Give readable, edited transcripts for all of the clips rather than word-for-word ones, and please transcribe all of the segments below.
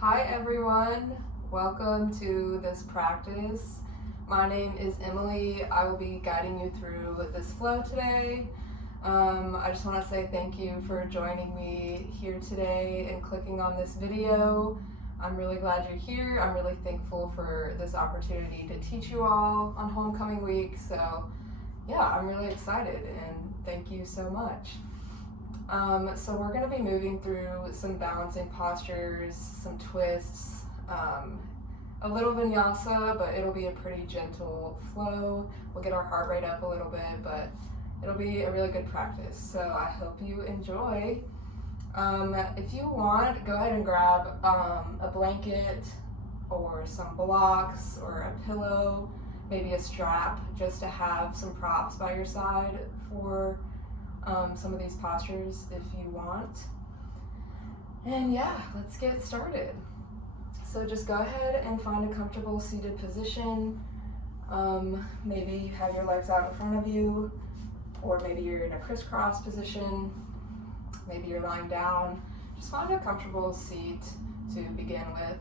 Hi everyone, welcome to this practice. My name is Emily. I will be guiding you through this flow today. I just want to say thank you for joining me here today and clicking on this video. I'm really glad you're here. I'm really thankful for this opportunity to teach you all on homecoming week. So yeah, I'm really excited and thank you so much. So we're going to be moving through some balancing postures, some twists, a little vinyasa, but it'll be a pretty gentle flow. We'll get our heart rate up a little bit, but it'll be a really good practice. So I hope you enjoy. If you want, go ahead and grab a blanket or some blocks or a pillow, maybe a strap, just to have some props by your side for some of these postures if you want. And yeah, let's get started. So just go ahead and find a comfortable seated position. Maybe you have your legs out in front of you, or maybe you're in a crisscross position. Maybe you're lying down. Just find a comfortable seat to begin with.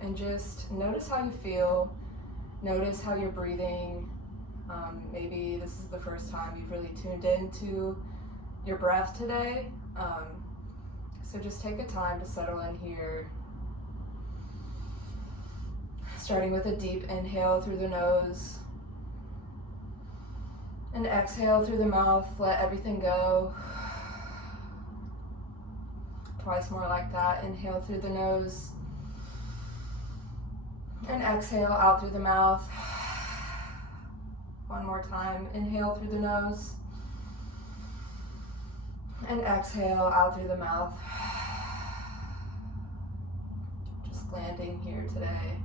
And just notice how you feel. Notice how you're breathing. Maybe this is the first time you've really tuned into your breath today. So just take a time to settle in here. Starting with a deep inhale through the nose. And exhale through the mouth, let everything go. Twice more like that. Inhale through the nose. And exhale out through the mouth. One more time. Inhale through the nose. And exhale out through the mouth. Just landing here today.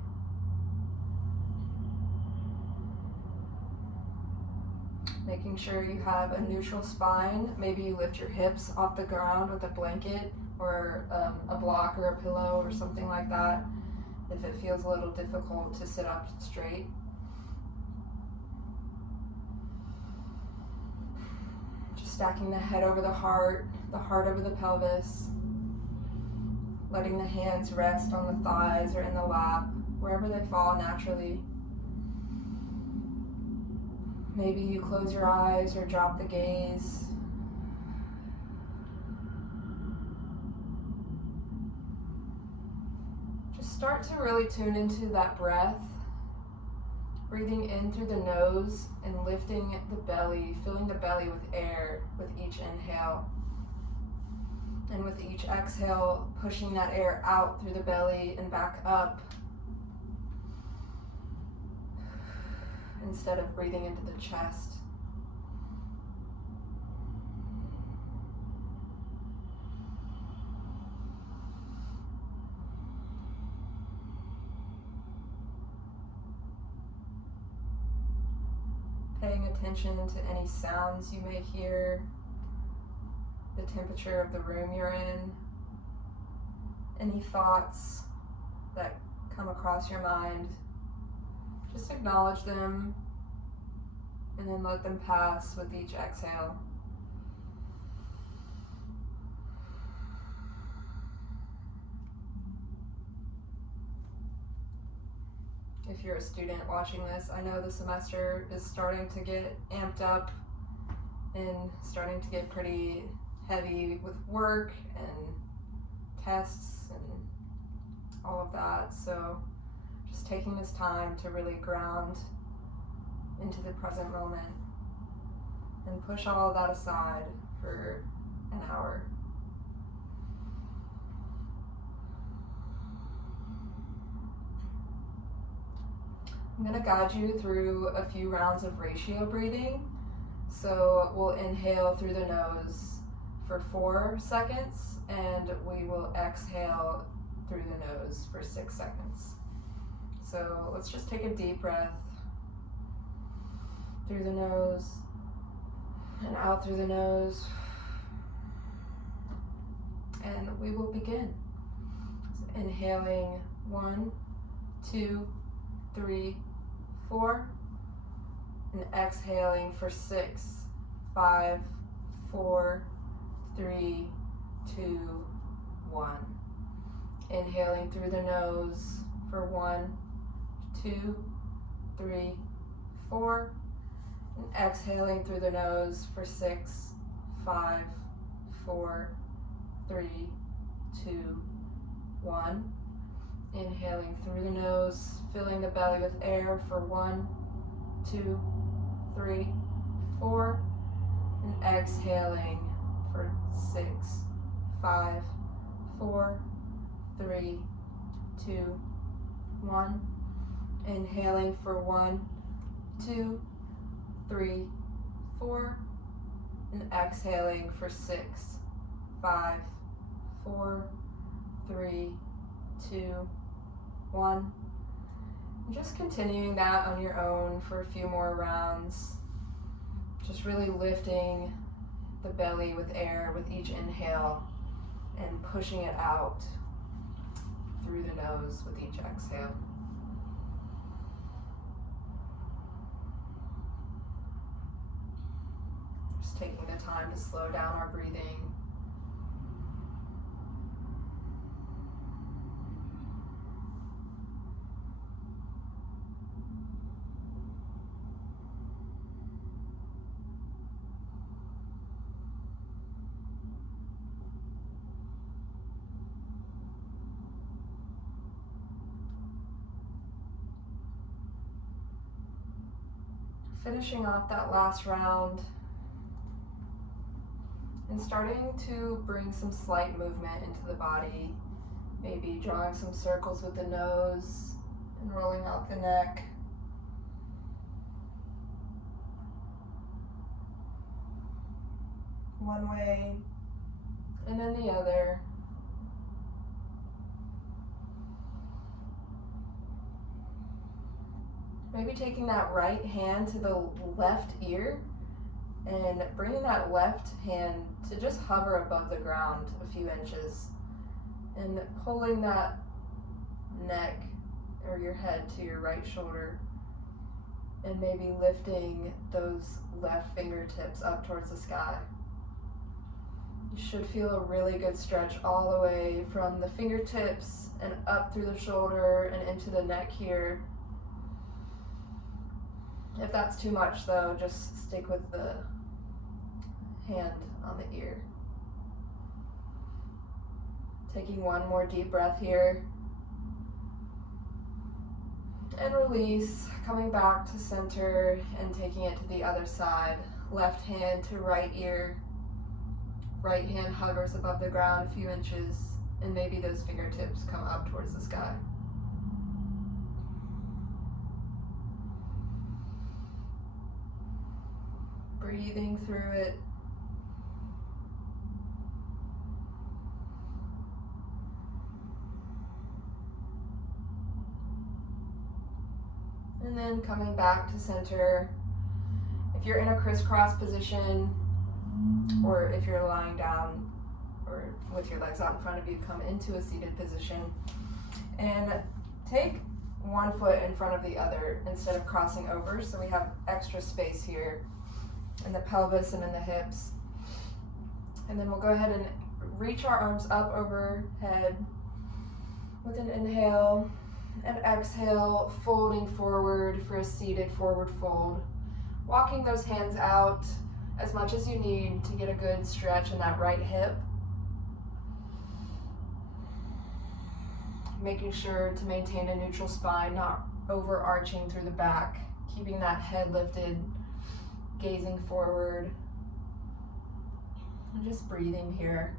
Making sure you have a neutral spine. Maybe you lift your hips off the ground with a blanket or a block or a pillow or something like that if it feels a little difficult to sit up straight. Just stacking the head over the heart over the pelvis, letting the hands rest on the thighs or in the lap, wherever they fall naturally. Maybe you close your eyes or drop the gaze. Just start to really tune into that breath, breathing in through the nose and lifting the belly, filling the belly with air with each inhale. And with each exhale, pushing that air out through the belly and back up, instead of breathing into the chest. Paying attention to any sounds you may hear, the temperature of the room you're in, any thoughts that come across your mind. Just acknowledge them and then let them pass with each exhale. If you're a student watching this, I know the semester is starting to get amped up and starting to get pretty heavy with work and tests and all of that. So just taking this time to really ground into the present moment and push all of that aside for an hour. I'm going to guide you through a few rounds of ratio breathing. So we'll inhale through the nose for 4 seconds and we will exhale through the nose for 6 seconds. So let's just take a deep breath through the nose and out through the nose. And we will begin. So inhaling 1, 2, 3, 4. And exhaling for 6, 5, 4, 3, 2, 1. Inhaling through the nose for 1, 2, 3, 4. And exhaling through the nose for 6, 5, 4, 3, 2, 1. Inhaling through the nose, filling the belly with air for 1, 2, 3, 4. And exhaling for 6, 5, 4, 3, 2, 1. Inhaling for 1, 2, 3, 4. And exhaling for 6, 5, 4, 3, 2, 1. And just continuing that on your own for a few more rounds. Just really lifting the belly with air with each inhale and pushing it out through the nose with each exhale. Just taking the time to slow down our breathing. Finishing off that last round and starting to bring some slight movement into the body, maybe drawing some circles with the nose and rolling out the neck. One way and then the other. Maybe taking that right hand to the left ear and bringing that left hand to just hover above the ground a few inches and pulling that neck or your head to your right shoulder and maybe lifting those left fingertips up towards the sky. You should feel a really good stretch all the way from the fingertips and up through the shoulder and into the neck here. If that's too much though, just stick with the hand on the ear. Taking one more deep breath here. And release, coming back to center and taking it to the other side. Left hand to right ear. Right hand hovers above the ground a few inches, and maybe those fingertips come up towards the sky. Breathing through it. And then coming back to center. If you're in a crisscross position, or if you're lying down or with your legs out in front of you, come into a seated position and take one foot in front of the other instead of crossing over, so we have extra space here in the pelvis and in the hips. And then we'll go ahead and reach our arms up overhead with an inhale and exhale, folding forward for a seated forward fold. Walking those hands out as much as you need to get a good stretch in that right hip. Making sure to maintain a neutral spine, not overarching through the back. Keeping that head lifted, gazing forward. And just breathing here.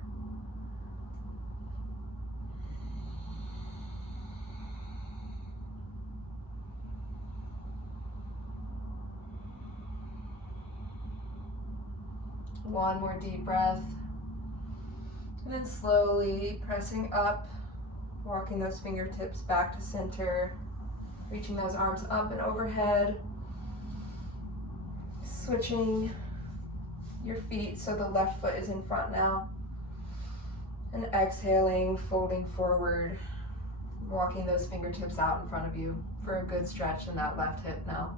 One more deep breath. And then slowly pressing up, walking those fingertips back to center, reaching those arms up and overhead. Switching your feet so the left foot is in front now. And exhaling, folding forward, walking those fingertips out in front of you for a good stretch in that left hip now.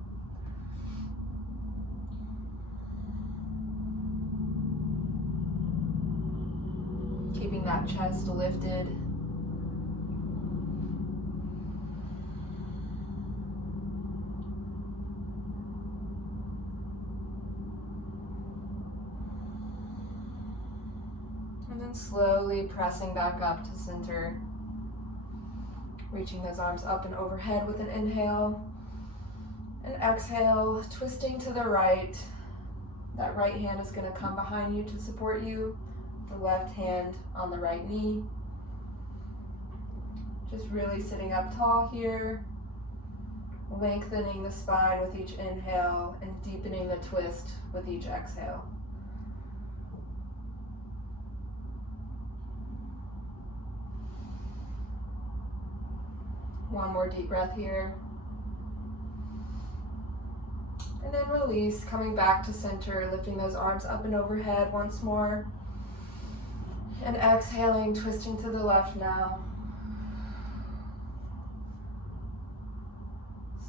Keeping that chest lifted. And slowly pressing back up to center. Reaching those arms up and overhead with an inhale. And exhale, twisting to the right. That right hand is going to come behind you to support you. The left hand on the right knee. Just really sitting up tall here. Lengthening the spine with each inhale and deepening the twist with each exhale. One more deep breath here. And then release, coming back to center, lifting those arms up and overhead once more. And exhaling, twisting to the left now.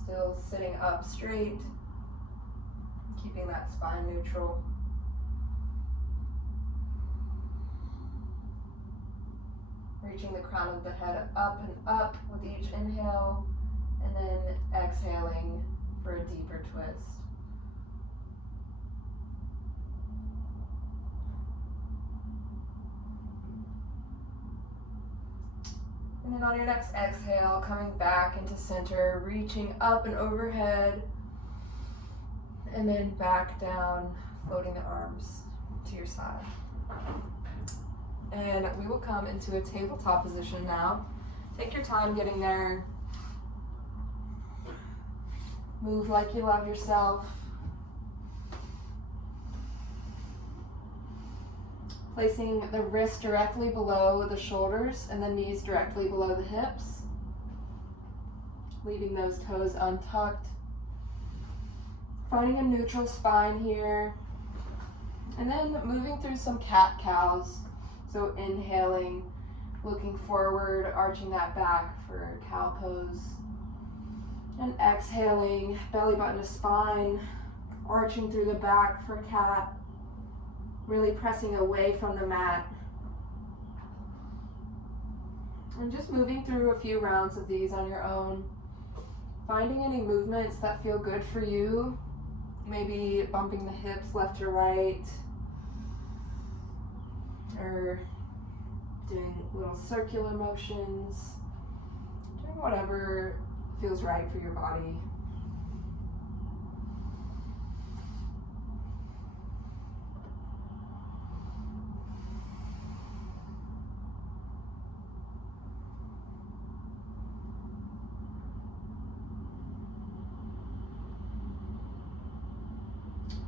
Still sitting up straight, keeping that spine neutral. Reaching the crown of the head up and up with each inhale, and then exhaling for a deeper twist. And then on your next exhale, coming back into center, reaching up and overhead, and then back down, floating the arms to your side. And we will come into a tabletop position now. Take your time getting there. Move like you love yourself. Placing the wrists directly below the shoulders and the knees directly below the hips. Leaving those toes untucked. Finding a neutral spine here. And then moving through some cat-cows. So inhaling, looking forward, arching that back for cow pose. And exhaling, belly button to spine, arching through the back for cat. Really pressing away from the mat. And just moving through a few rounds of these on your own. Finding any movements that feel good for you. Maybe bumping the hips left to right. Or doing little circular motions, doing whatever feels right for your body.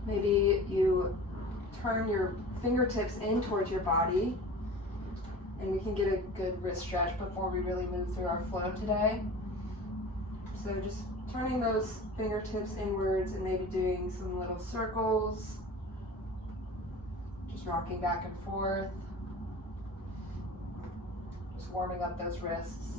Maybe you turn your fingertips in towards your body, and we can get a good wrist stretch before we really move through our flow today. So just turning those fingertips inwards and maybe doing some little circles, just rocking back and forth, just warming up those wrists.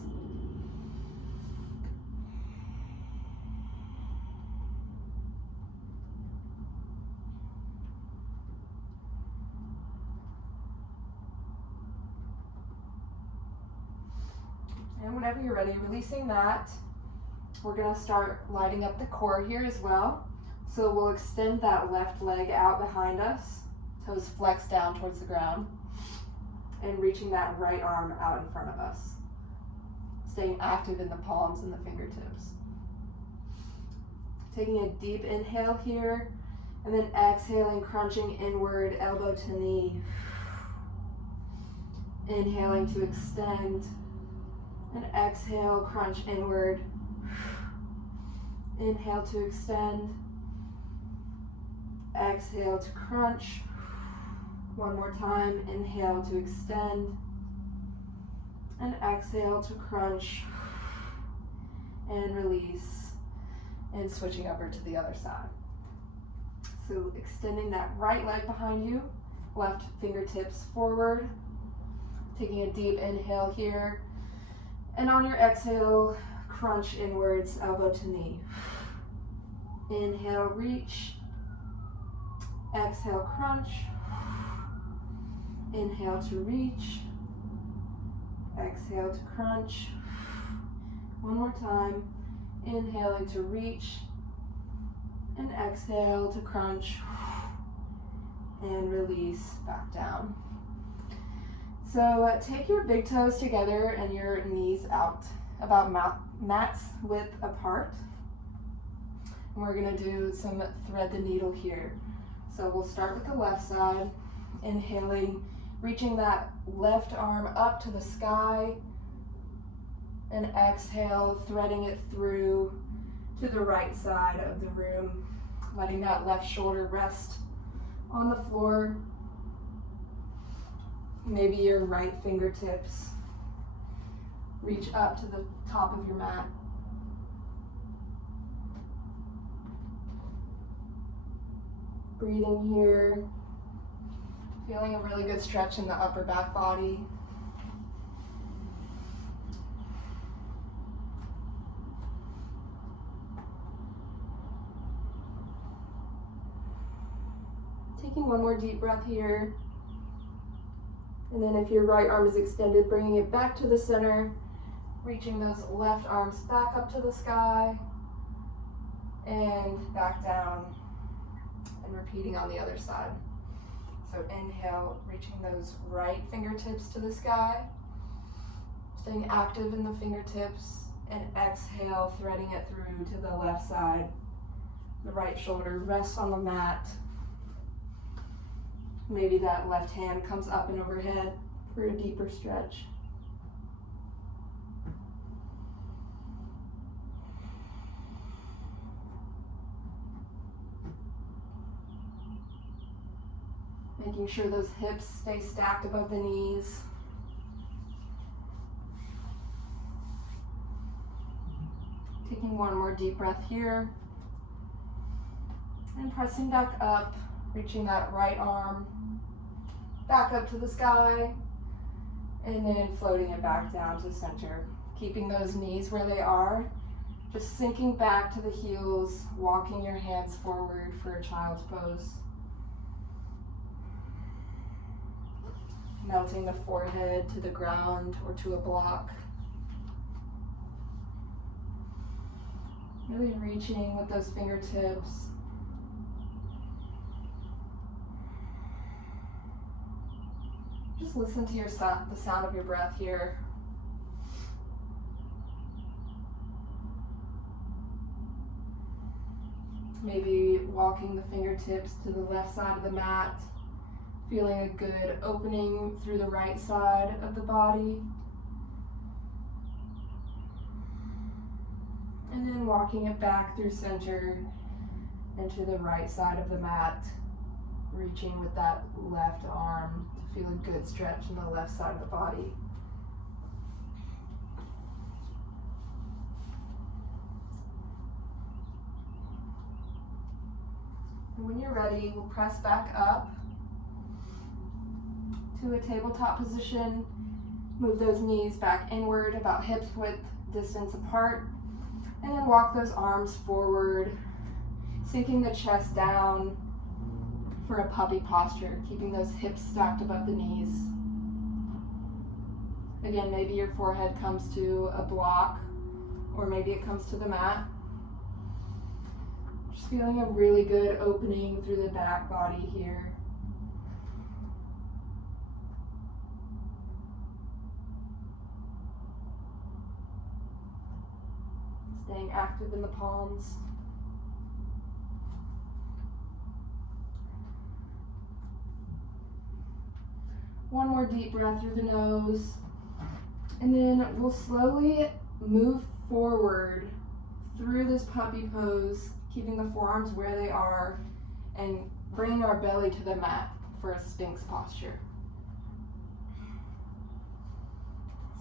And whenever you're ready, releasing that, we're going to start lighting up the core here as well. So we'll extend that left leg out behind us, toes flex down towards the ground, and reaching that right arm out in front of us. Staying active in the palms and the fingertips. Taking a deep inhale here, and then exhaling, crunching inward, elbow to knee. Inhaling to extend. And exhale, crunch inward. Inhale to extend. Exhale to crunch. One more time. Inhale to extend. And exhale to crunch. And release. And switching over to the other side. So extending that right leg behind you. Left fingertips forward. Taking a deep inhale here. And on your exhale, crunch inwards, elbow to knee. Inhale, reach. Exhale, crunch. Inhale to reach. Exhale to crunch. One more time. Inhaling to reach. And exhale to crunch. And release back down. So take your big toes together and your knees out about mat's width apart. And we're gonna do some thread the needle here. So we'll start with the left side, inhaling, reaching that left arm up to the sky, and exhale, threading it through to the right side of the room, letting that left shoulder rest on the floor. Maybe your right fingertips reach up to the top of your mat. Breathing here, feeling a really good stretch in the upper back body. Taking one more deep breath here. And then if your right arm is extended, bringing it back to the center, reaching those left arms back up to the sky and back down, and repeating on the other side. So inhale, reaching those right fingertips to the sky, staying active in the fingertips, and exhale, threading it through to the left side. The right shoulder rests on the mat. Maybe that left hand comes up and overhead for a deeper stretch. Making sure those hips stay stacked above the knees. Taking one more deep breath here. And pressing back up, reaching that right arm back up to the sky, and then floating it back down to center. Keeping those knees where they are, just sinking back to the heels, walking your hands forward for a child's pose. Melting the forehead to the ground or to a block. Really reaching with those fingertips. Just listen to your the sound of your breath here. Maybe walking the fingertips to the left side of the mat, feeling a good opening through the right side of the body. And then walking it back through center and to the right side of the mat, reaching with that left arm to feel a good stretch in the left side of the body. And when you're ready, we'll press back up to a tabletop position. Move those knees back inward, about hips width distance apart, and then walk those arms forward, sinking the chest down for a puppy posture, keeping those hips stacked above the knees. Again, maybe your forehead comes to a block, or maybe it comes to the mat. Just feeling a really good opening through the back body here. Staying active in the palms. One more deep breath through the nose. And then we'll slowly move forward through this puppy pose, keeping the forearms where they are and bringing our belly to the mat for a Sphinx posture.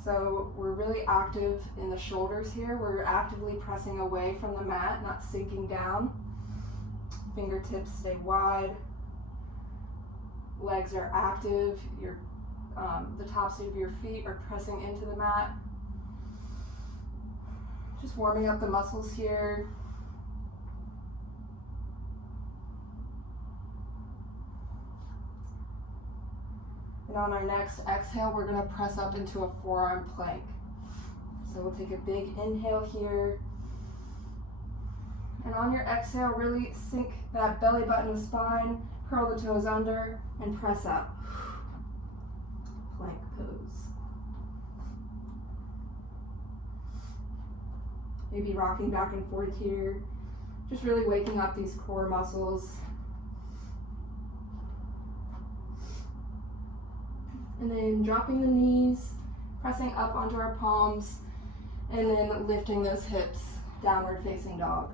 So we're really active in the shoulders here. We're actively pressing away from the mat, not sinking down. Fingertips stay wide. Legs are active. The tops of your feet are pressing into the mat. Just warming up the muscles here. And on our next exhale, we're going to press up into a forearm plank. So we'll take a big inhale here. And on your exhale, really sink that belly button to spine, curl the toes under, and press up. Plank pose. Maybe rocking back and forth here, just really waking up these core muscles. And then dropping the knees, pressing up onto our palms, and then lifting those hips, downward facing dog.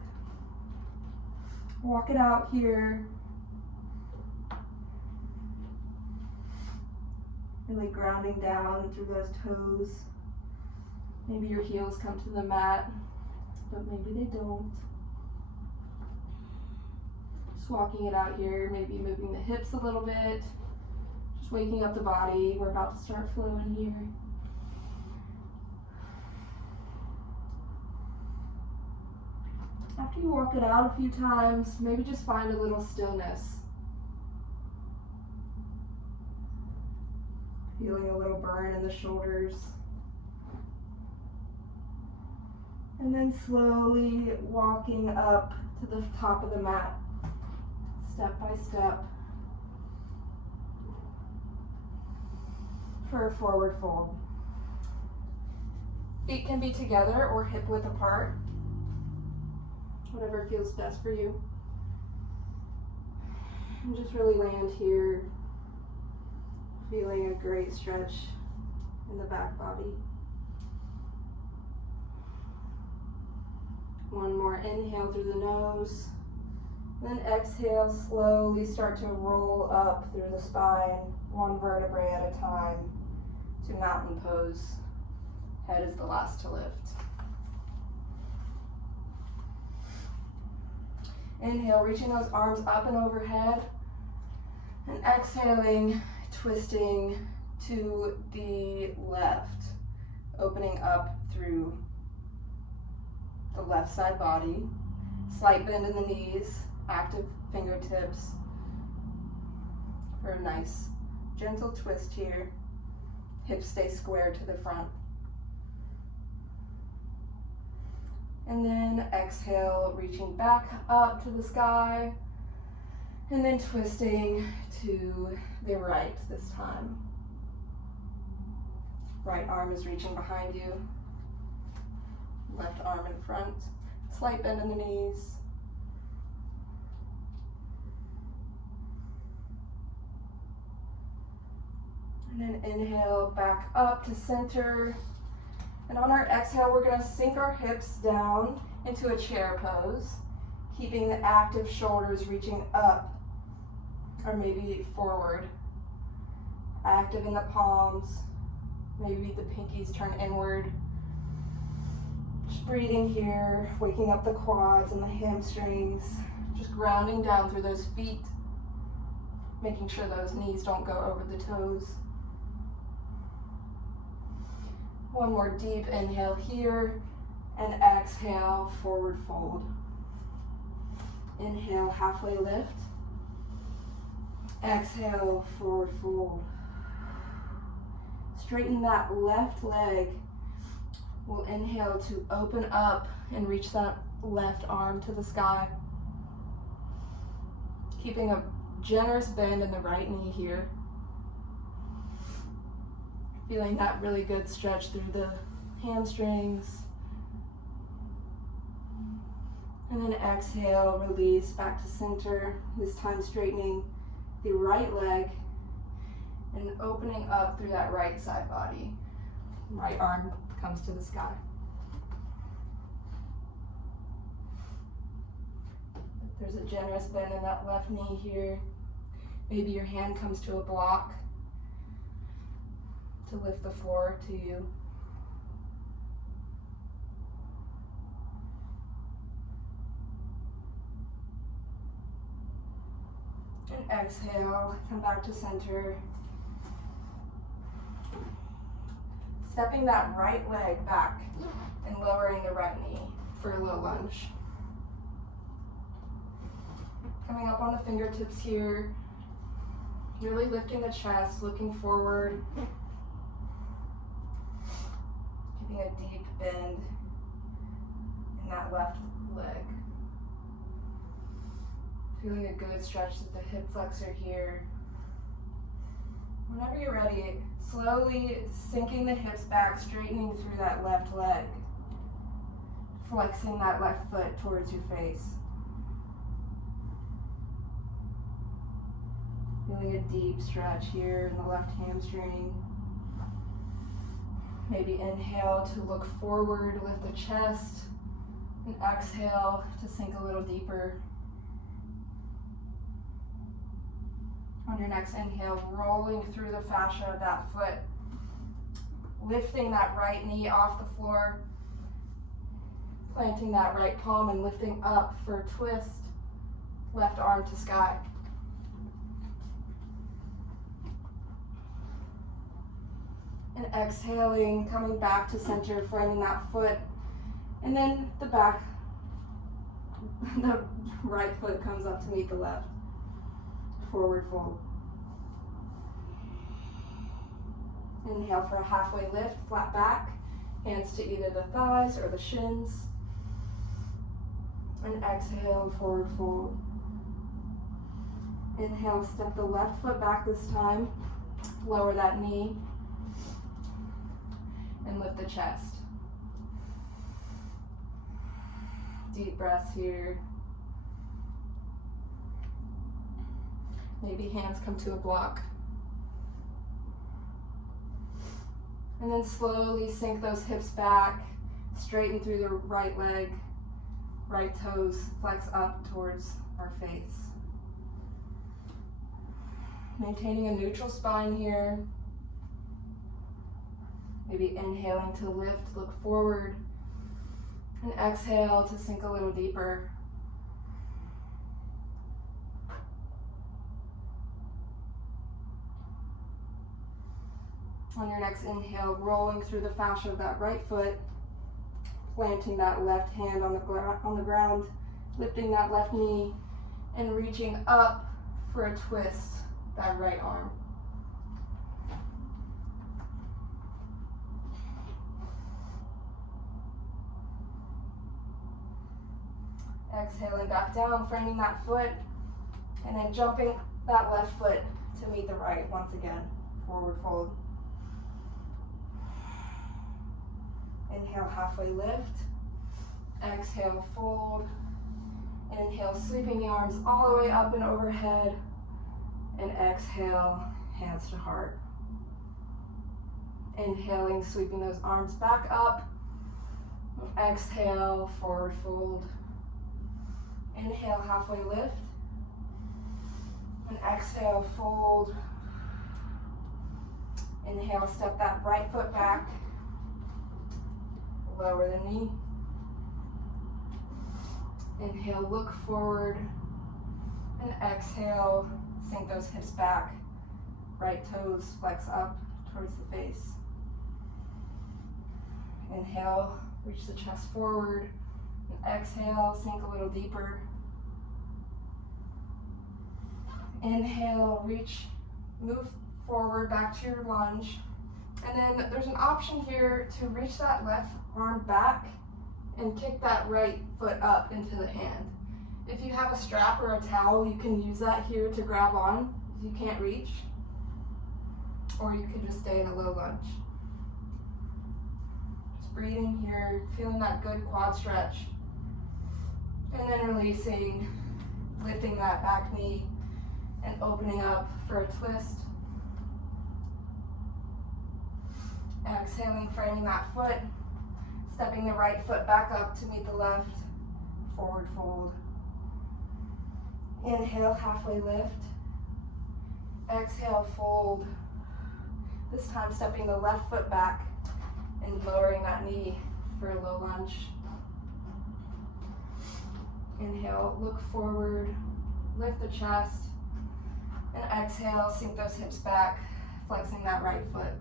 Walk it out here. Really grounding down through those toes. Maybe your heels come to the mat, but maybe they don't. Just walking it out here, maybe moving the hips a little bit. Just waking up the body. We're about to start flowing here. After you walk it out a few times, maybe just find a little stillness. Feeling a little burn in the shoulders. And then slowly walking up to the top of the mat, step by step, for a forward fold. Feet can be together or hip width apart, whatever feels best for you. And just really land here, feeling a great stretch in the back body. One more inhale through the nose, then exhale, slowly start to roll up through the spine, one vertebrae at a time, to mountain pose. Head is the last to lift. Inhale, reaching those arms up and overhead, and exhaling, twisting to the left, opening up through the left side body. Slight bend in the knees, active fingertips for a nice gentle twist here. Hips stay square to the front. And then exhale, reaching back up to the sky, and then twisting to the right this time. Right arm is reaching behind you. Left arm in front. Slight bend in the knees. And then inhale back up to center. And on our exhale, we're going to sink our hips down into a chair pose, keeping the active shoulders reaching up or maybe forward. Active in the palms, maybe the pinkies turn inward. Just breathing here, waking up the quads and the hamstrings, just grounding down through those feet, making sure those knees don't go over the toes. One more deep inhale here, and exhale, forward fold. Inhale, halfway lift. Exhale, forward fold. Straighten that left leg. We'll inhale to open up and reach that left arm to the sky. Keeping a generous bend in the right knee here. Feeling that really good stretch through the hamstrings. And then exhale, release back to center, this time straightening the right leg and opening up through that right side body. Right arm comes to the sky. There's a generous bend in that left knee here. Maybe your hand comes to a block to lift the floor to you. And exhale, come back to center. Stepping that right leg back and lowering the right knee for a low lunge. Coming up on the fingertips here, really lifting the chest, looking forward. Keeping a deep bend in that left leg. Feeling a good stretch at the hip flexor here. Whenever you're ready, slowly sinking the hips back, straightening through that left leg. Flexing that left foot towards your face. Feeling a deep stretch here in the left hamstring. Maybe inhale to look forward, lift the chest, and exhale to sink a little deeper. On your next inhale, rolling through the fascia of that foot, lifting that right knee off the floor, planting that right palm and lifting up for a twist, left arm to sky. And exhaling, coming back to center, framing that foot, and then the right foot comes up to meet the left. Forward fold. Inhale for a halfway lift, flat back, hands to either the thighs or the shins. And exhale, forward fold. Inhale, step the left foot back this time, lower that knee, and lift the chest. Deep breaths here. Maybe hands come to a block. And then slowly sink those hips back, straighten through the right leg, right toes flex up towards our face. Maintaining a neutral spine here. Maybe inhaling to lift, look forward, and exhale to sink a little deeper. On your next inhale, rolling through the fascia of that right foot, planting that left hand on the ground, lifting that left knee, and reaching up for a twist, that right arm. Exhaling back down, framing that foot, and then jumping that left foot to meet the right once again, forward fold. Inhale, halfway lift. Exhale, fold. Inhale, sweeping the arms all the way up and overhead. And exhale, hands to heart. Inhaling, sweeping those arms back up. Exhale, forward fold. Inhale, halfway lift. And exhale, fold. Inhale, step that right foot back. Lower the knee. Inhale, look forward. And exhale, sink those hips back. Right toes flex up towards the face. Inhale, reach the chest forward. And exhale, sink a little deeper. Inhale, reach, move forward back to your lunge. And then there's an option here to reach that left arm back and kick that right foot up into the hand. If you have a strap or a towel, you can use that here to grab on if you can't reach. Or you can just stay in a low lunge. Just breathing here, feeling that good quad stretch. And then releasing, lifting that back knee and opening up for a twist. Exhaling, framing that foot, stepping the right foot back up to meet the left, forward fold. Inhale, halfway lift. Exhale, fold. This time stepping the left foot back and lowering that knee for a low lunge. Inhale, look forward, lift the chest, and exhale, sink those hips back, flexing that right foot.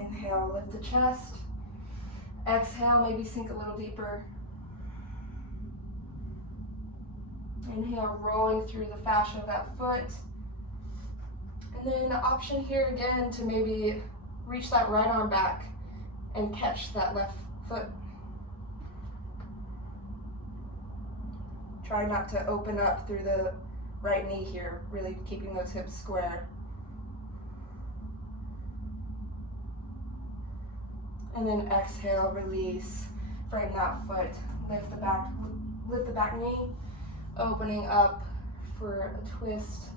Inhale, lift the chest. Exhale, maybe sink a little deeper. Inhale, rolling through the fascia of that foot. And then the option here again to maybe reach that right arm back and catch that left foot. Try not to open up through the right knee here, really keeping those hips square. And then exhale, release, frame that foot, lift the back knee, opening up for a twist,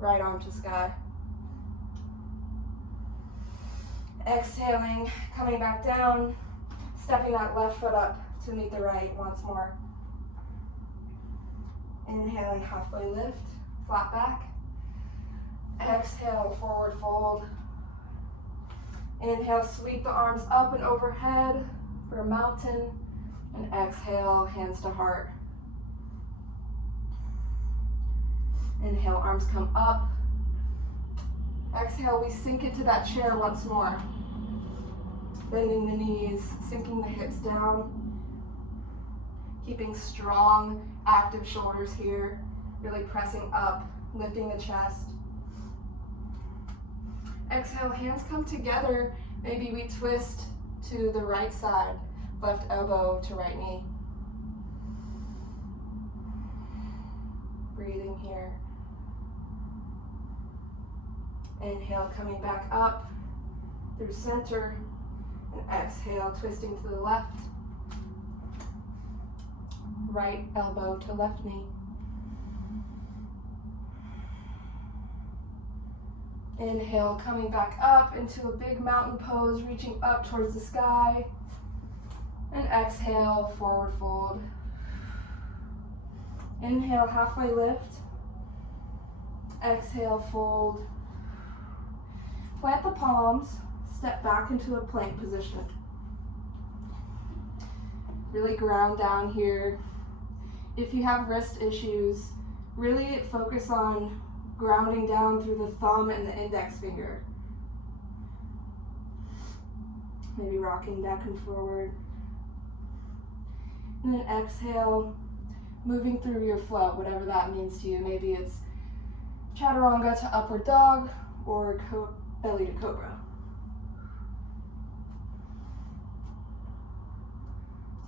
right arm to sky. Exhaling, coming back down, stepping that left foot up to meet the right once more. Inhaling, halfway lift, flat back. Exhale, forward fold. Inhale, sweep the arms up and overhead for a mountain. And exhale, hands to heart. Inhale, arms come up. Exhale, we sink into that chair once more. Bending the knees, sinking the hips down. Keeping strong, active shoulders here. Really pressing up, lifting the chest. Exhale, hands come together. Maybe we twist to the right side. Left elbow to right knee. Breathing here. Inhale, coming back up through center. And exhale, twisting to the left. Right elbow to left knee. Inhale, coming back up into a big mountain pose, reaching up towards the sky. And exhale, forward fold. Inhale, halfway lift. Exhale, fold. Plant the palms, step back into a plank position. Really ground down here. If you have wrist issues, really focus on grounding down through the thumb and the index finger. Maybe rocking back and forward. And then exhale, moving through your flow, whatever that means to you. Maybe it's chaturanga to upward dog or belly to cobra.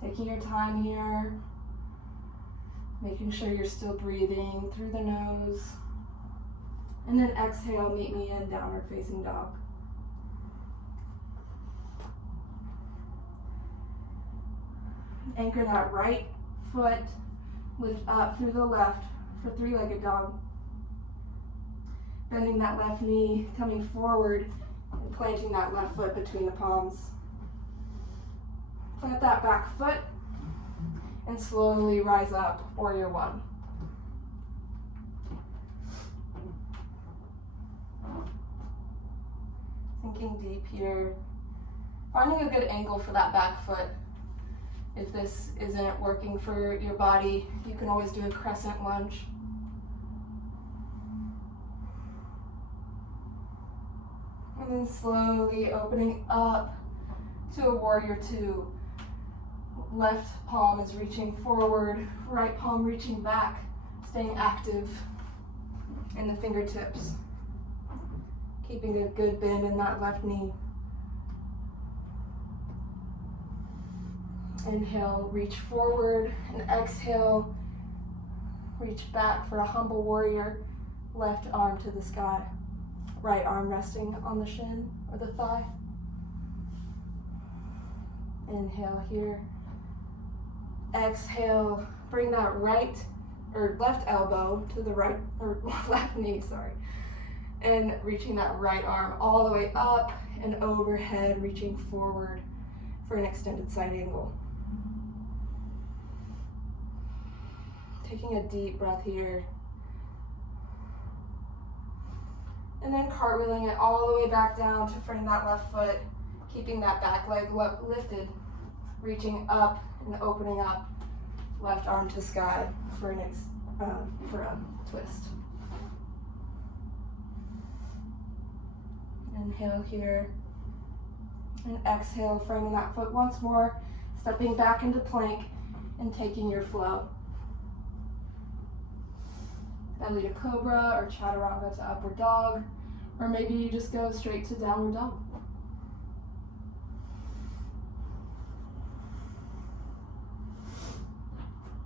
Taking your time here, making sure you're still breathing through the nose. And then exhale, meet me in downward facing dog. Anchor that right foot, lift up through the left for three-legged dog. Bending that left knee, coming forward and planting that left foot between the palms. Plant that back foot and slowly rise up, warrior one. Sinking deep here. Finding a good angle for that back foot. If this isn't working for your body, you can always do a crescent lunge. And then slowly opening up to a warrior two. Left palm is reaching forward, right palm reaching back, staying active in the fingertips. Keeping a good bend in that left knee. Inhale, reach forward, and exhale, reach back for a humble warrior. Left arm to the sky, right arm resting on the shin or the thigh. Inhale here. Exhale, bring that right or left elbow to the right, or left knee, sorry. And reaching that right arm all the way up and overhead, reaching forward for an extended side angle. Taking a deep breath here. And then cartwheeling it all the way back down to frame that left foot, keeping that back leg lifted, reaching up and opening up, left arm to sky for a twist. Inhale here, and exhale, framing that foot once more, stepping back into plank and taking your flow. Belly to cobra or chaturanga to upward dog, or maybe you just go straight to downward dog.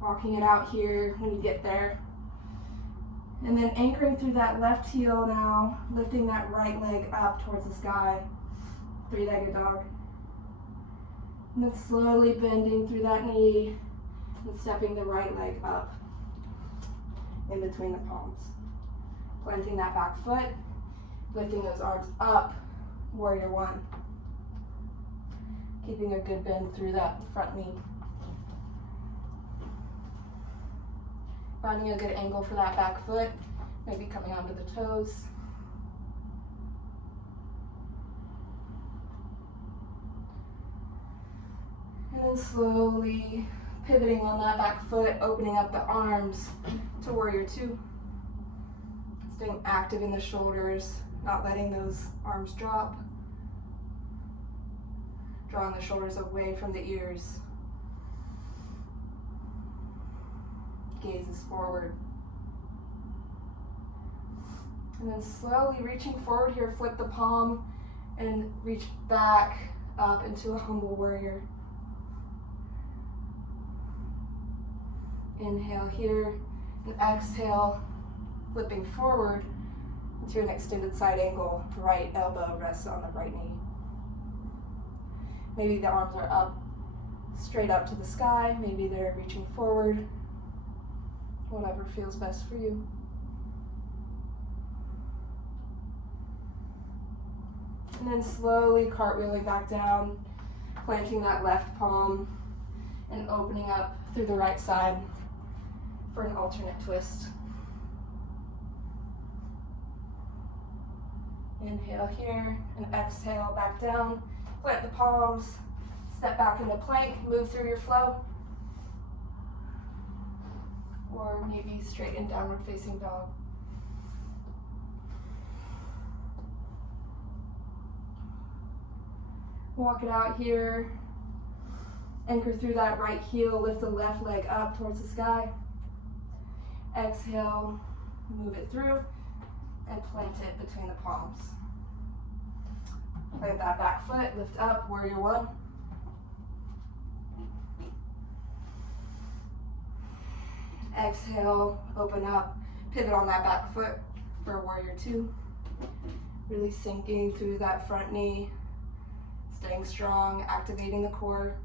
Walking it out here when you get there. And then anchoring through that left heel now, lifting that right leg up towards the sky, three-legged dog. And then slowly bending through that knee and stepping the right leg up in between the palms. Planting that back foot, lifting those arms up, warrior one. Keeping a good bend through that front knee. Finding a good angle for that back foot, maybe coming onto the toes. And then slowly pivoting on that back foot, opening up the arms to warrior two. Staying active in the shoulders, not letting those arms drop. Drawing the shoulders away from the ears. Gazes forward. And then slowly reaching forward here, flip the palm and reach back up into a humble warrior. Inhale here and exhale, flipping forward into an extended side angle. Right elbow rests on the right knee. Maybe the arms are up, straight up to the sky. Maybe they're reaching forward. Whatever feels best for you. And then slowly cartwheeling back down, planting that left palm and opening up through the right side for an alternate twist. Inhale here and exhale back down. Plant the palms, step back into plank, move through your flow. Or maybe straight in downward facing dog. Walk it out here. Anchor through that right heel, lift the left leg up towards the sky. Exhale, move it through, and plant it between the palms. Plant that back foot, lift up, warrior one. Exhale, open up, pivot on that back foot for warrior two. Really sinking through that front knee, staying strong, activating the core.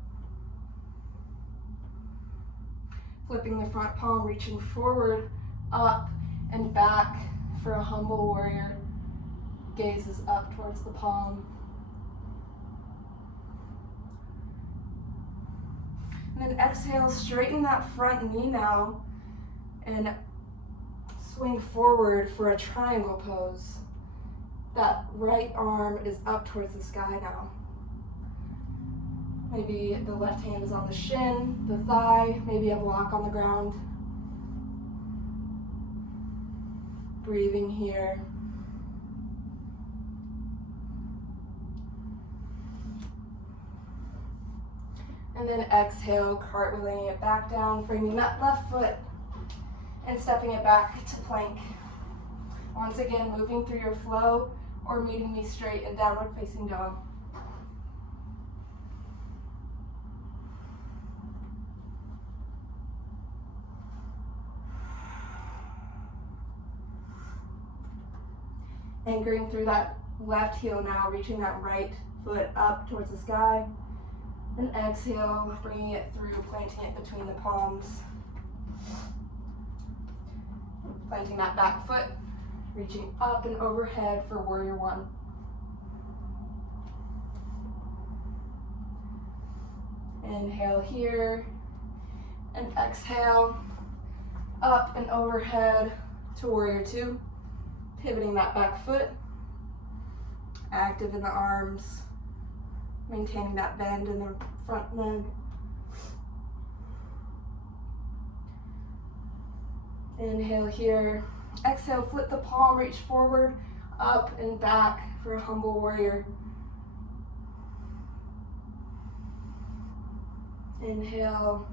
Flipping the front palm, reaching forward, up and back for a humble warrior. Gaze is up towards the palm. And then exhale, straighten that front knee now and swing forward for a triangle pose. That right arm is up towards the sky now. Maybe the left hand is on the shin, the thigh, maybe a block on the ground. Breathing here. And then exhale, cartwheeling it back down, framing that left foot and stepping it back to plank. Once again, moving through your flow or meeting me straight in downward facing dog. Anchoring through that left heel now, reaching that right foot up towards the sky. And exhale, bringing it through, planting it between the palms. Planting that back foot, reaching up and overhead for warrior one. Inhale here, and exhale, up and overhead to warrior two. Pivoting that back foot, active in the arms, maintaining that bend in the front leg. Inhale here, exhale, flip the palm, reach forward, up and back for a humble warrior. Inhale,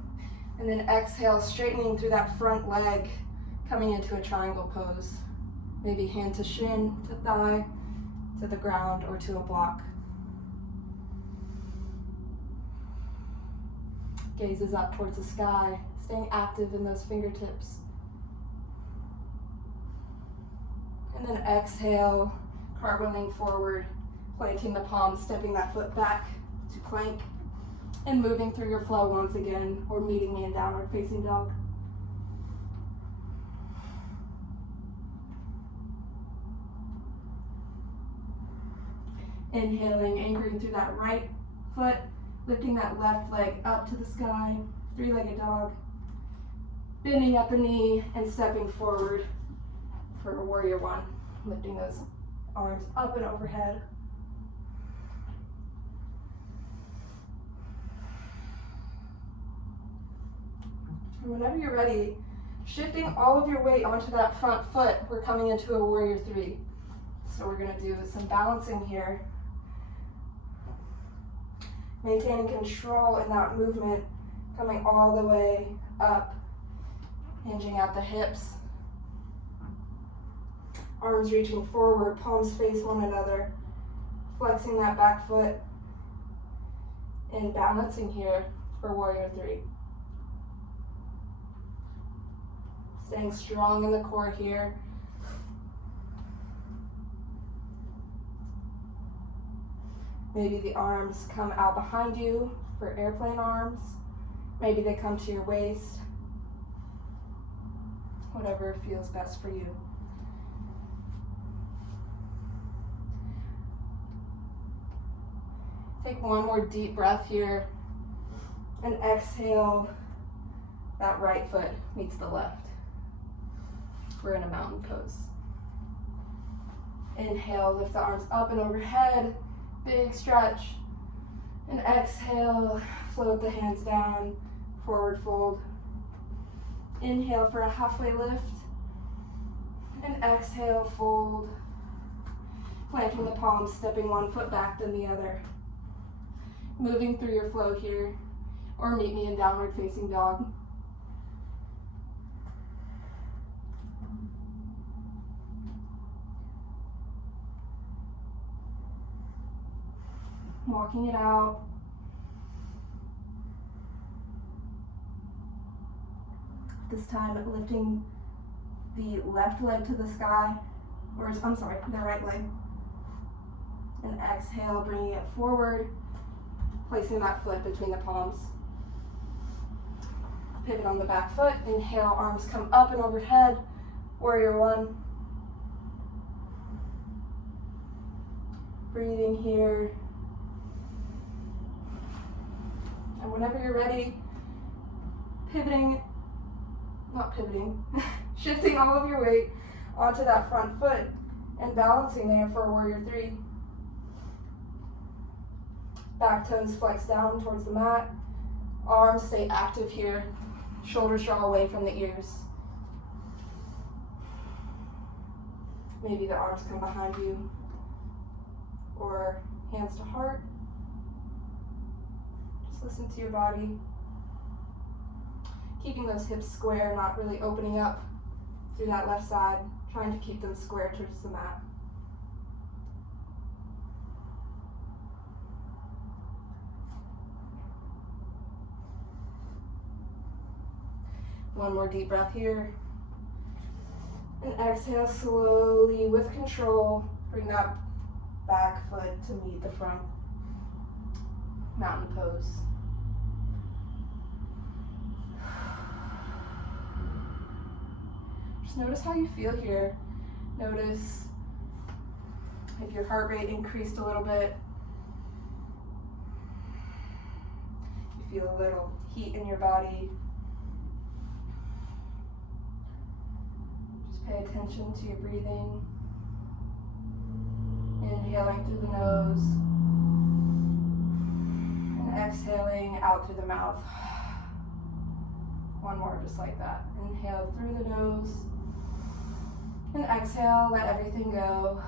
and then exhale, straightening through that front leg, coming into a triangle pose. Maybe hand to shin, to thigh, to the ground, or to a block. Gazes up towards the sky, staying active in those fingertips. And then exhale, cartwheeling forward, planting the palms, stepping that foot back to plank, and moving through your flow once again, or meeting me in downward facing dog. Inhaling, anchoring through that right foot, lifting that left leg up to the sky, three-legged dog. Bending at the knee and stepping forward for a warrior one, lifting those arms up and overhead. And whenever you're ready, shifting all of your weight onto that front foot, we're coming into a warrior three. So we're gonna do some balancing here. Maintaining control in that movement, coming all the way up, hinging at the hips. Arms reaching forward, palms face one another, flexing that back foot, and balancing here for warrior three. Staying strong in the core here. Maybe the arms come out behind you for airplane arms. Maybe they come to your waist. Whatever feels best for you. Take one more deep breath here and exhale. That right foot meets the left. We're in a mountain pose. Inhale, lift the arms up and overhead. Big stretch. And exhale, float the hands down, forward fold. Inhale for a halfway lift. And exhale, fold. Planting the palms, stepping one foot back then the other. Moving through your flow here, or meet me in downward facing dog. Walking it out. This time lifting the left leg to the sky, or I'm sorry, the right leg. And exhale, bringing it forward, placing that foot between the palms. Pivot on the back foot, inhale, arms come up and overhead, warrior one. Breathing here. And whenever you're ready, shifting all of your weight onto that front foot and balancing there for warrior three. Back toes flex down towards the mat. Arms stay active here. Shoulders draw away from the ears. Maybe the arms come behind you, or hands to heart. Just listen to your body. Keeping those hips square, not really opening up through that left side, trying to keep them square towards the mat. One more deep breath here. And exhale slowly with control. Bring that back foot to meet the front. Mountain pose. Just notice how you feel here. Notice if your heart rate increased a little bit. You feel a little heat in your body. Pay attention to your breathing. Inhaling through the nose and exhaling out through the mouth. One more just like that. Inhale through the nose and exhale, let everything go.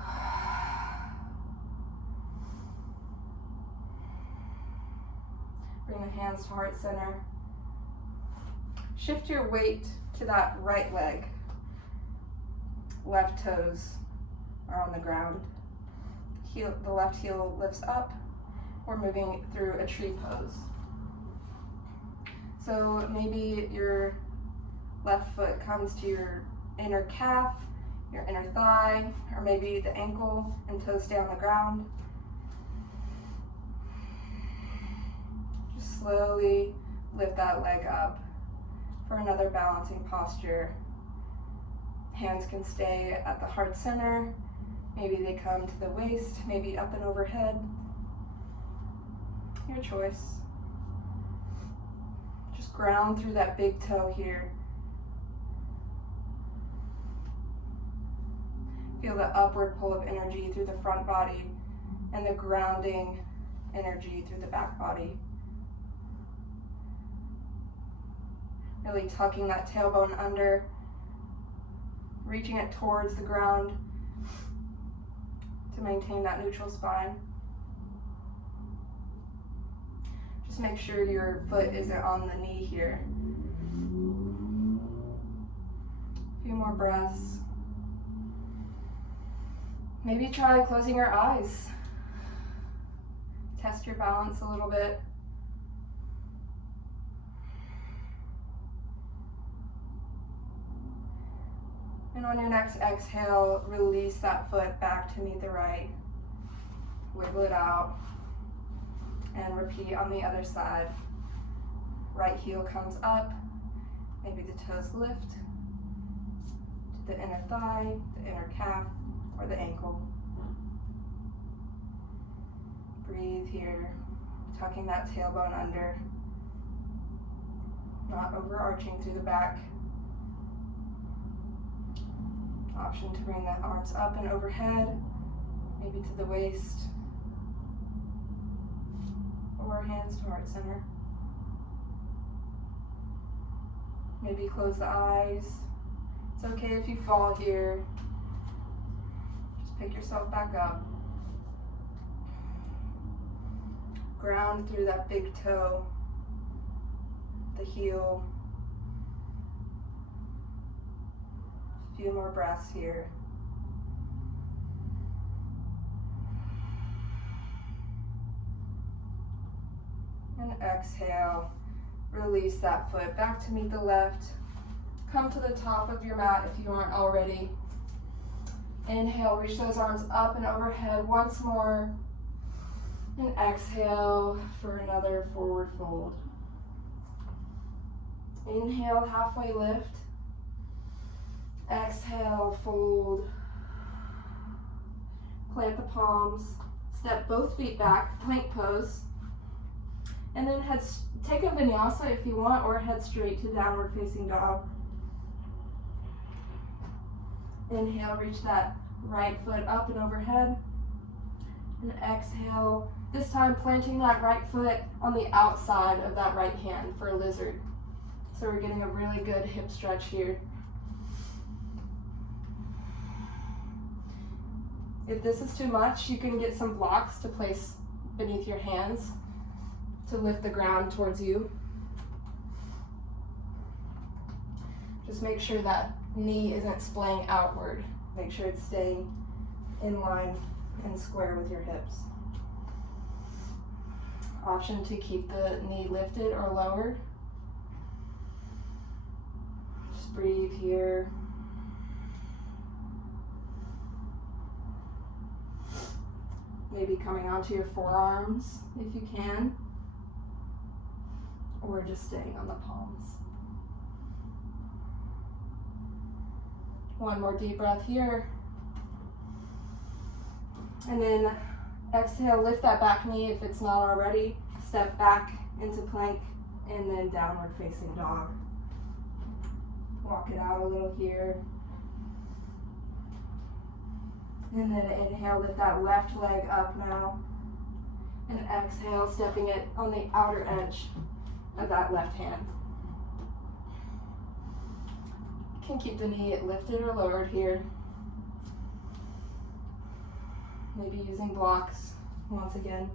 Bring the hands to heart center. Shift your weight to that right leg. Left toes are on the ground. The left heel lifts up. We're moving through a tree pose. So maybe your left foot comes to your inner calf your inner thigh, or maybe the ankle, and toes stay on the ground. Just slowly lift that leg up for another balancing posture. Hands can stay at the heart center. Maybe they come to the waist, maybe up and overhead. Your choice. Just ground through that big toe here. Feel the upward pull of energy through the front body and the grounding energy through the back body. Really tucking that tailbone under, reaching it towards the ground to maintain that neutral spine. Just make sure your foot isn't on the knee here. A few more breaths. Maybe try closing your eyes. Test your balance a little bit. And on your next exhale, release that foot back to meet the right. Wiggle it out. And repeat on the other side. Right heel comes up. Maybe the toes lift to the inner thigh, the inner calf, or the ankle. Breathe here, tucking that tailbone under, not overarching through the back. Option to bring the arms up and overhead, maybe to the waist, or hands to heart center. Maybe close the eyes. It's okay if you fall here. Just pick yourself back up. Ground through that big toe, the heel. A few more breaths here. And exhale, release that foot back to meet the left. Come to the top of your mat if you aren't already. Inhale, reach those arms up and overhead once more. And exhale for another forward fold. Inhale, halfway lift. Exhale, fold. Plant the palms. Step both feet back, plank pose. And then take a vinyasa if you want, or head straight to downward facing dog. Inhale, reach that right foot up and overhead. And exhale, this time planting that right foot on the outside of that right hand for a lizard. So we're getting a really good hip stretch here. If this is too much, you can get some blocks to place beneath your hands to lift the ground towards you. Just make sure that knee isn't splaying outward. Make sure it's staying in line and square with your hips. Option to keep the knee lifted or lowered. Just breathe here. Maybe coming onto your forearms if you can, or just staying on the palms. One more deep breath here. And then exhale, lift that back knee if it's not already. Step back into plank and then downward facing dog. Walk it out a little here. And then inhale, lift that left leg up now. And exhale, stepping it on the outer edge of that left hand. You can keep the knee lifted or lowered here. Maybe using blocks once again.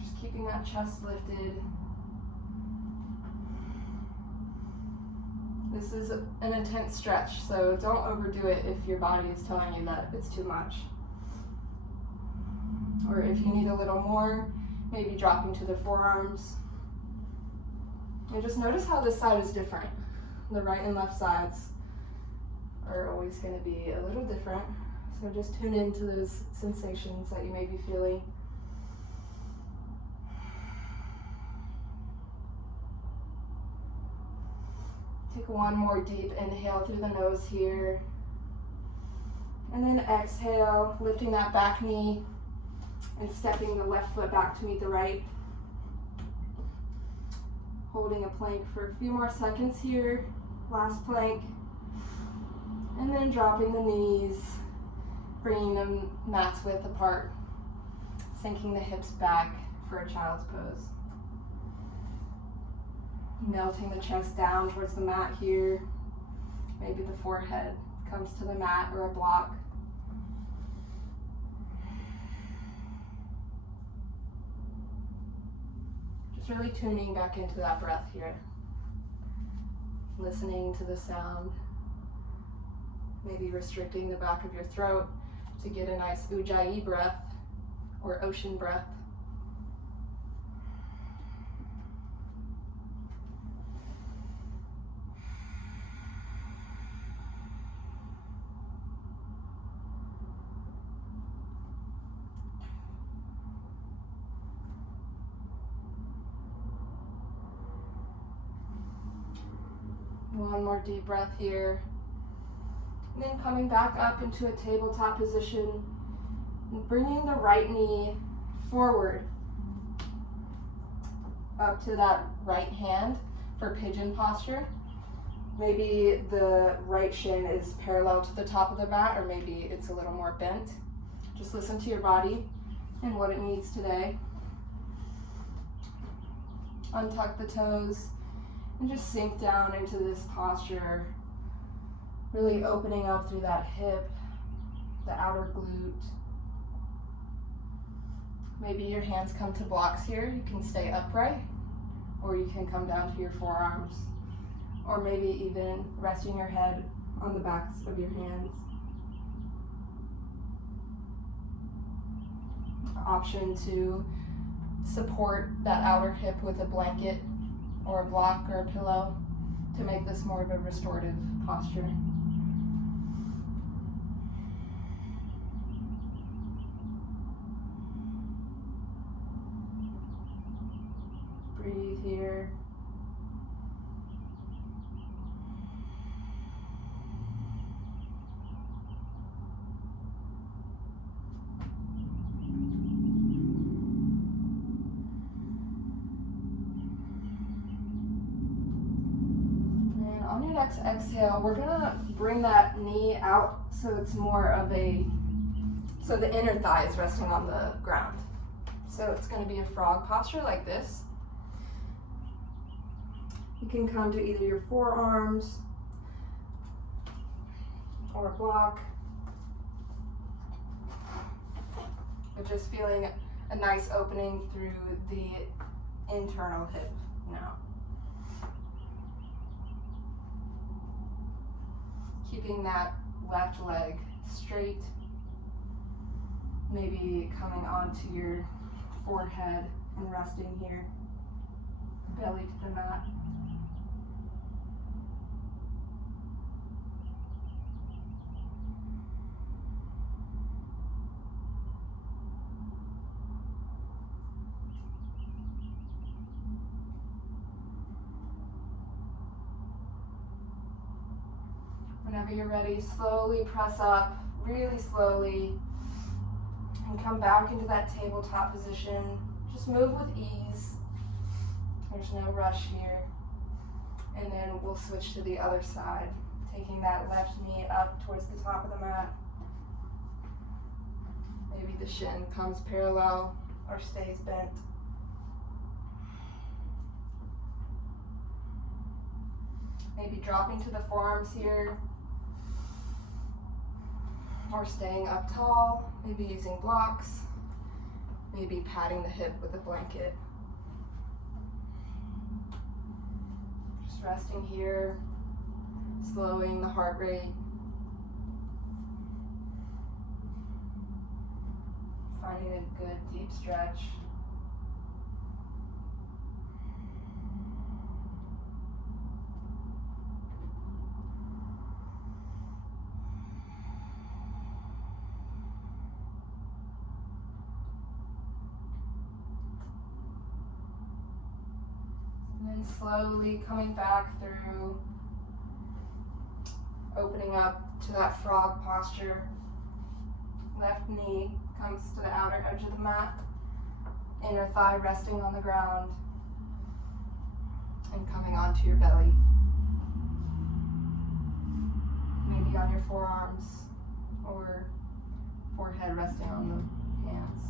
Just keeping that chest lifted. This is an intense stretch, so don't overdo it if your body is telling you that it's too much. Or if you need a little more, maybe dropping to the forearms. And just notice how this side is different. The right and left sides are always going to be a little different. So just tune into those sensations that you may be feeling. Take one more deep inhale through the nose here. And then exhale, lifting that back knee and stepping the left foot back to meet the right. Holding a plank for a few more seconds here. Last plank. And then dropping the knees, bringing them mat's width apart, sinking the hips back for a child's pose. Melting the chest down towards the mat here. Maybe the forehead comes to the mat or a block. Just really tuning back into that breath here. Listening to the sound. Maybe restricting the back of your throat to get a nice ujjayi breath or ocean breath. One more deep breath here. And then coming back up into a tabletop position, and bringing the right knee forward up to that right hand for pigeon posture. Maybe the right shin is parallel to the top of the mat, or maybe it's a little more bent. Just listen to your body and what it needs today. Untuck the toes and just sink down into this posture. Really opening up through that hip, the outer glute. Maybe your hands come to blocks here. You can stay upright, or you can come down to your forearms, or maybe even resting your head on the backs of your hands. Option to support that outer hip with a blanket or a block or a pillow to make this more of a restorative posture. Breathe here. And on your next exhale, we're gonna bring that knee out so it's more of so the inner thigh is resting on the ground. So it's gonna be a frog posture like this. You can come to either your forearms or a block, but just feeling a nice opening through the internal hip now. Keeping that left leg straight, maybe coming onto your forehead and resting here, belly to the mat. Whenever you're ready, slowly press up, really slowly, and come back into that tabletop position. Just move with ease. There's no rush here. And then we'll switch to the other side, taking that left knee up towards the top of the mat. Maybe the shin comes parallel or stays bent. Maybe dropping to the forearms here, or staying up tall, maybe using blocks, maybe patting the hip with a blanket. Just resting here, slowing the heart rate, finding a good deep stretch. And slowly coming back through, opening up to that frog posture. Left knee comes to the outer edge of the mat, inner thigh resting on the ground, and coming onto your belly. Maybe on your forearms or forehead resting on the hands.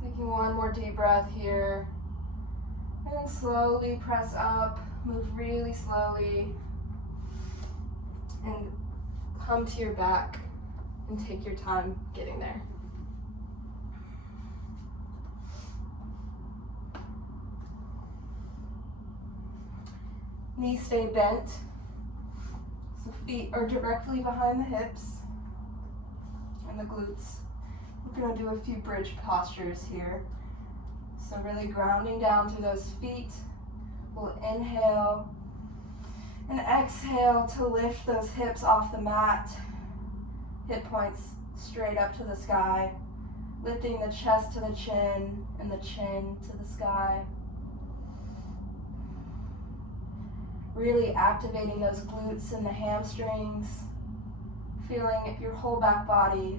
Taking one more deep breath here, and then slowly press up, move really slowly, and come to your back and take your time getting there. Knees stay bent, so feet are directly behind the hips and the glutes. We're going to do a few bridge postures here. So really grounding down through those feet. We'll inhale and exhale to lift those hips off the mat. Hip points straight up to the sky. Lifting the chest to the chin and the chin to the sky. Really activating those glutes and the hamstrings. Feeling your whole back body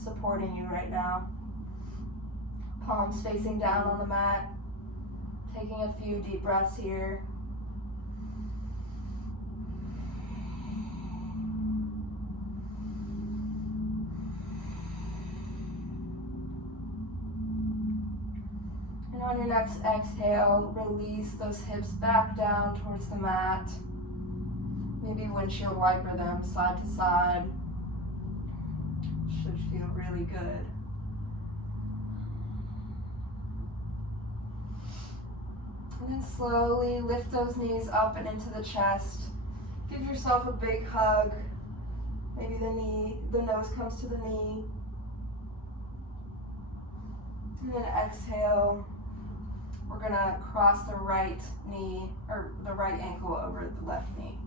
supporting you right now. Palms facing down on the mat. Taking a few deep breaths here. And on your next exhale, release those hips back down towards the mat. Maybe windshield wiper them side to side. Should feel really good. And then slowly lift those knees up and into the chest. Give yourself a big hug. Maybe the nose comes to the knee. And then exhale. We're gonna cross the right knee, or the right ankle over the left knee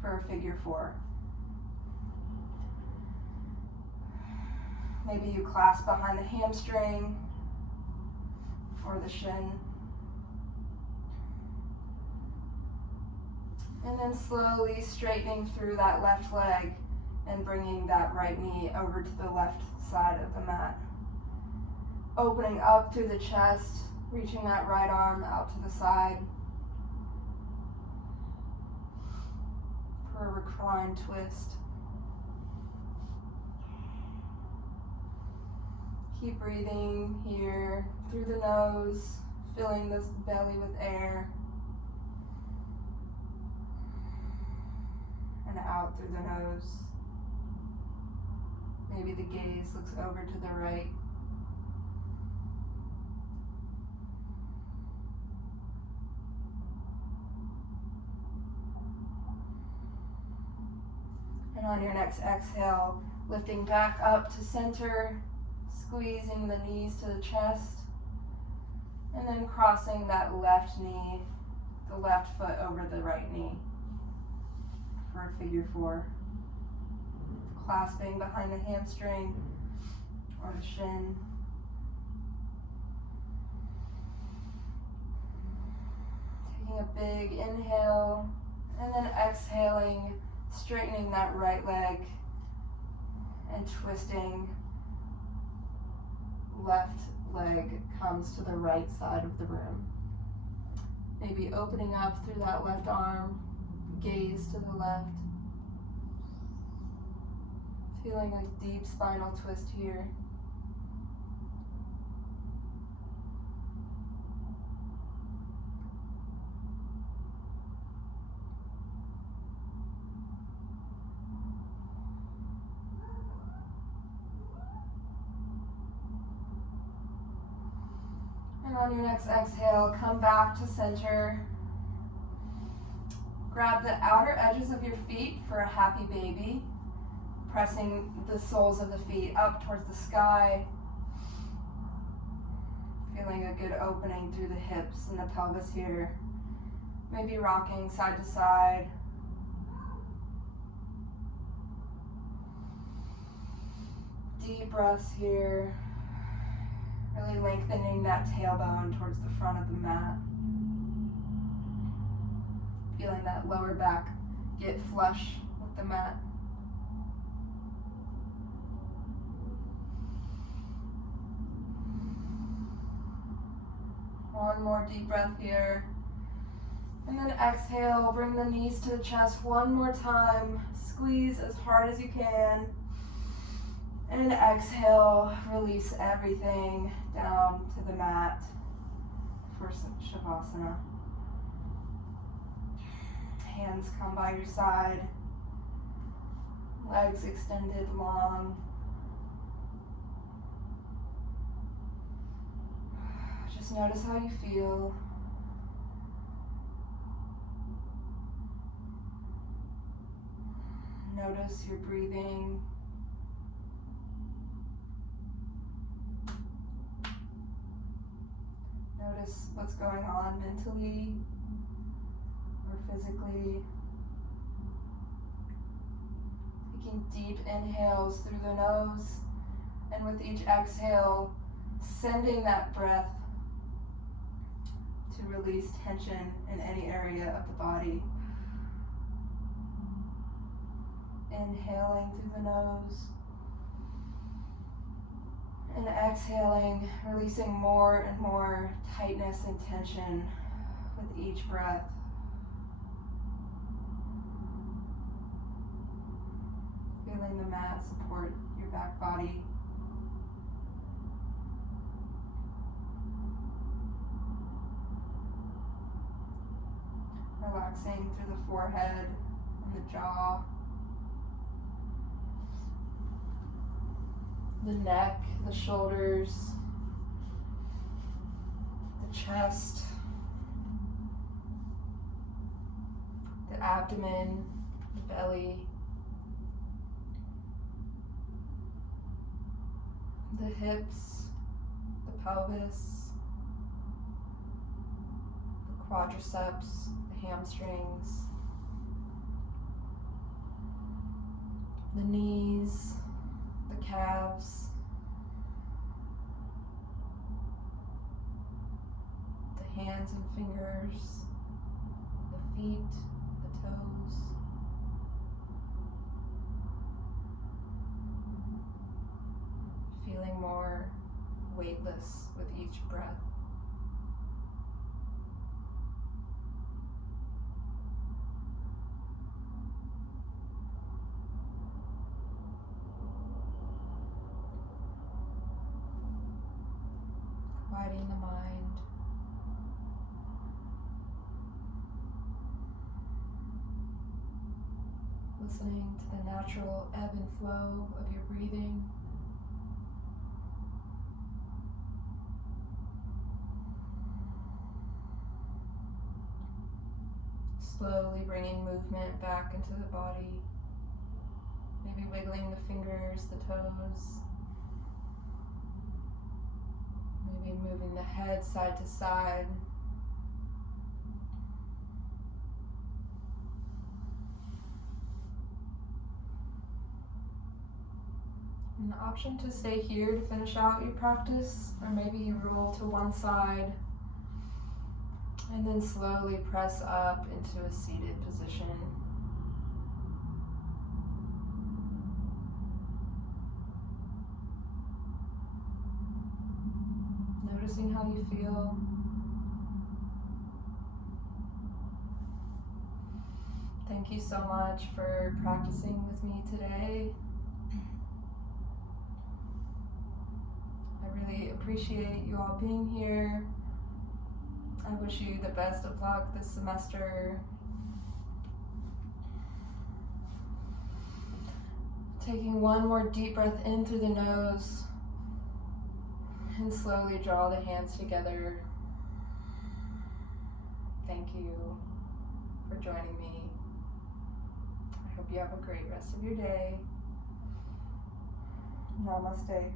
for a figure four. Maybe you clasp behind the hamstring or the shin. And then slowly straightening through that left leg and bringing that right knee over to the left side of the mat. Opening up through the chest, reaching that right arm out to the side for a reclined twist. Keep breathing here through the nose, filling this belly with air, and out through the nose. Maybe the gaze looks over to the right. And on your next exhale, lifting back up to center, squeezing the knees to the chest, and then crossing that left knee, the left foot over the right knee for a figure four. Clasping behind the hamstring or the shin. Taking a big inhale, and then exhaling, straightening that right leg and twisting. Left leg comes to the right side of the room. Maybe opening up through that left arm, gaze to the left. Feeling a deep spinal twist here. And on your next exhale, come back to center. Grab the outer edges of your feet for a happy baby, pressing the soles of the feet up towards the sky, feeling a good opening through the hips and the pelvis here. Maybe rocking side to side. Deep breaths here. Really lengthening that tailbone towards the front of the mat. Feeling that lower back get flush with the mat. One more deep breath here. And then exhale, bring the knees to the chest one more time. Squeeze as hard as you can. And exhale, release everything down to the mat for Shavasana. Hands come by your side. Legs extended long. Just notice how you feel. Notice your breathing. Notice what's going on mentally or physically. Taking deep inhales through the nose, and with each exhale, sending that breath to release tension in any area of the body. Inhaling through the nose and exhaling, releasing more and more tightness and tension with each breath. Feeling the mat support your back body. Relaxing through the forehead and the jaw. The neck, the shoulders, the chest, the abdomen, the belly, the hips, the pelvis, the quadriceps, the hamstrings, the knees, the calves, the hands and fingers, the feet, the toes, feeling more weightless with each breath. Quieting the mind. Listening to the natural ebb and flow of your breathing. Slowly bringing movement back into the body. Maybe wiggling the fingers, the toes. Maybe moving the head side to side. An option to stay here to finish out your practice, or maybe you roll to one side and then slowly press up into a seated position. Noticing how you feel. Thank you so much for practicing with me today. I really appreciate you all being here. I wish you the best of luck this semester. Taking one more deep breath in through the nose and slowly draw the hands together. Thank you. for joining me. I hope you have a great rest of your day. Namaste.